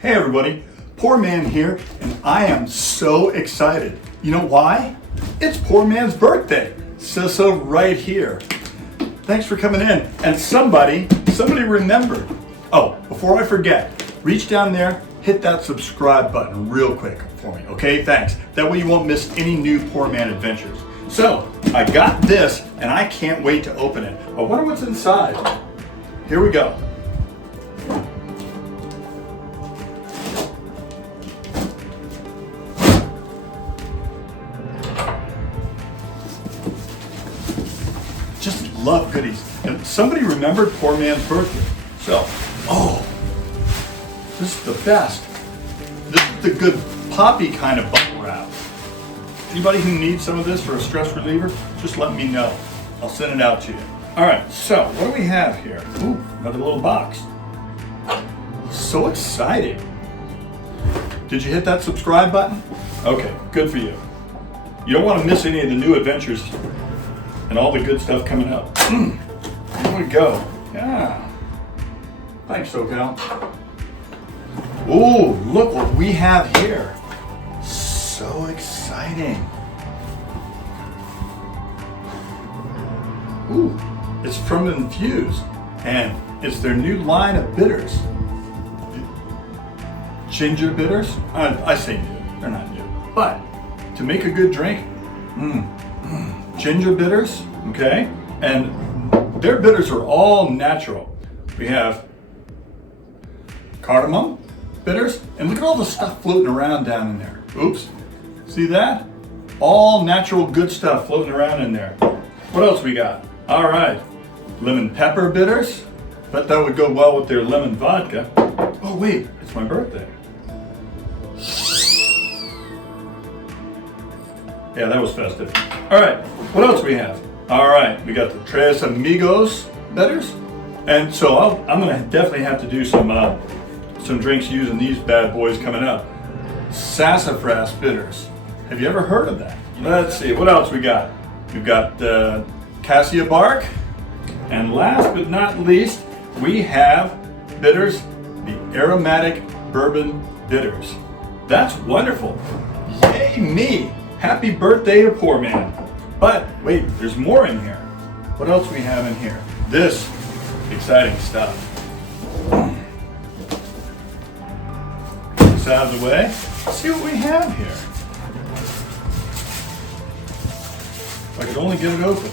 Hey everybody, Pourman here, and I am so excited. You know why? It's Pourman's birthday. Says so right here. Thanks for coming in. And somebody remembered. Oh, before I forget, reach down there, hit that subscribe button real quick for me, okay? Thanks. That way you won't miss any new Pourman adventures. So, I got this, and I can't wait to open it. I wonder what's inside. Here we go. Just love goodies. And somebody remembered Pourman's birthday. So, this is the best. This is the good poppy kind of bubble wrap. Anybody who needs some of this for a stress reliever, just let me know. I'll send it out to you. All right, so what do we have here? Ooh, another little box. So exciting. Did you hit that subscribe button? Okay, good for you. You don't want to miss any of the new adventures and all the good stuff coming up. Here we go. Yeah. Thanks, SoCal. Ooh, look what we have here. So exciting. Ooh, it's from Infuse, and it's their new line of bitters. Ginger bitters? I say new, they're not new. But to make a good drink, ginger bitters, okay? And their bitters are all natural. We have cardamom bitters, and look at all the stuff floating around down in there. Oops, see that? All natural good stuff floating around in there. What else we got? All right, lemon pepper bitters. Bet that would go well with their lemon vodka. Oh wait, it's my birthday. Yeah, that was festive. All right, what else we have? All right, we got the Tres Amigos bitters. And so I'm gonna definitely have to do some drinks using these bad boys coming up. Sassafras bitters. Have you ever heard of that? Let's see, what else we got? We've got cassia bark. And last but not least, we have bitters, the aromatic bourbon bitters. That's wonderful. Yay me. Happy birthday to Pourman. But wait, there's more in here. What else we have in here? This exciting stuff. Get this out of the way. Let's see what we have here. If I could only get it open.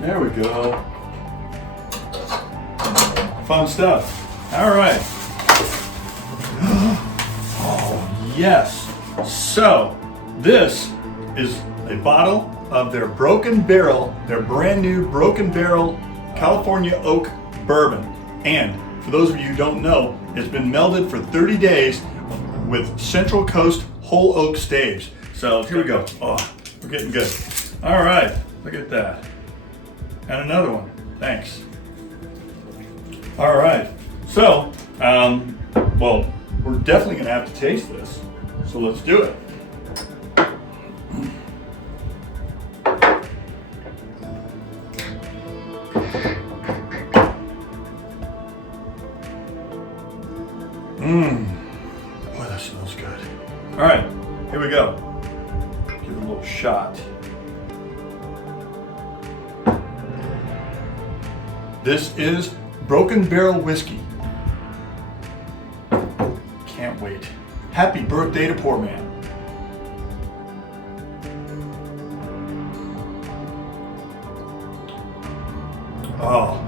There we go. Fun stuff. All right. Oh, yes. So, this is a bottle of their Broken Barrel, their brand new Broken Barrel California Oak Bourbon. And for those of you who don't know, it's been melded for 30 days with Central Coast Whole Oak staves. So here we go. Oh, we're getting good. All right, look at that. And another one, thanks. All right, so, well, we're definitely gonna have to taste this. So let's do it. Boy, that smells good. All right, here we go. Give it a little shot. This is Broken Barrel Whiskey. Can't wait. Happy birthday to Pourman. Oh,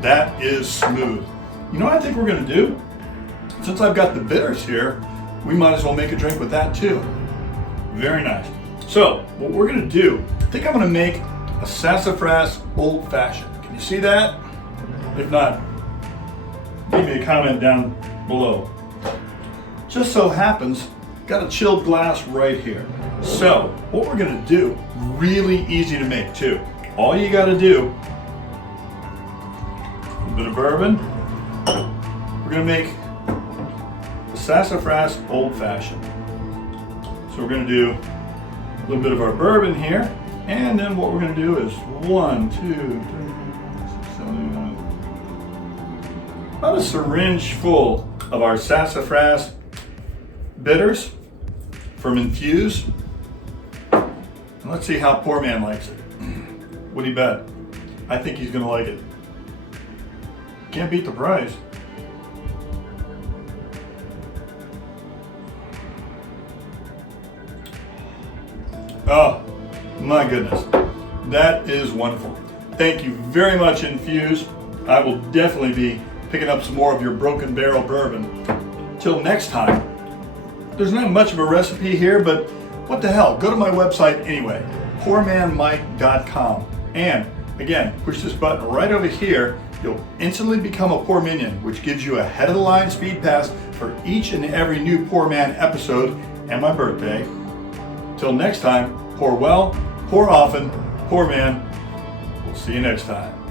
that is smooth. You know what I think we're gonna do? Since I've got the bitters here, we might as well make a drink with that too. Very nice. So, what we're gonna do, I think I'm gonna make a sassafras old fashioned. Can you see that? If not, leave me a comment down below. Just so happens, got a chilled glass right here. So, what we're gonna do, really easy to make too. All you gotta do, a bit of bourbon. We're gonna make a sassafras old fashioned. So we're gonna do a little bit of our bourbon here, and then what we're gonna do is 1, 2, 3, 4, 5, 6, 7, 8, 9, about a syringe full of our sassafras bitters from Infuse. And let's see how Pourman likes it. What do you bet? I think he's gonna like it. Can't beat the price. Oh, my goodness. That is wonderful. Thank you very much, Infuse. I will definitely be picking up some more of your Broken Barrel bourbon. Till next time. There's not much of a recipe here, but what the hell? Go to my website anyway, pourmanmike.com. And again, push this button right over here. You'll instantly become a Pour Minion, which gives you a head of the line speed pass for each and every new Pourman episode and my birthday. Till next time, pour well, pour often, Pourman. We'll see you next time.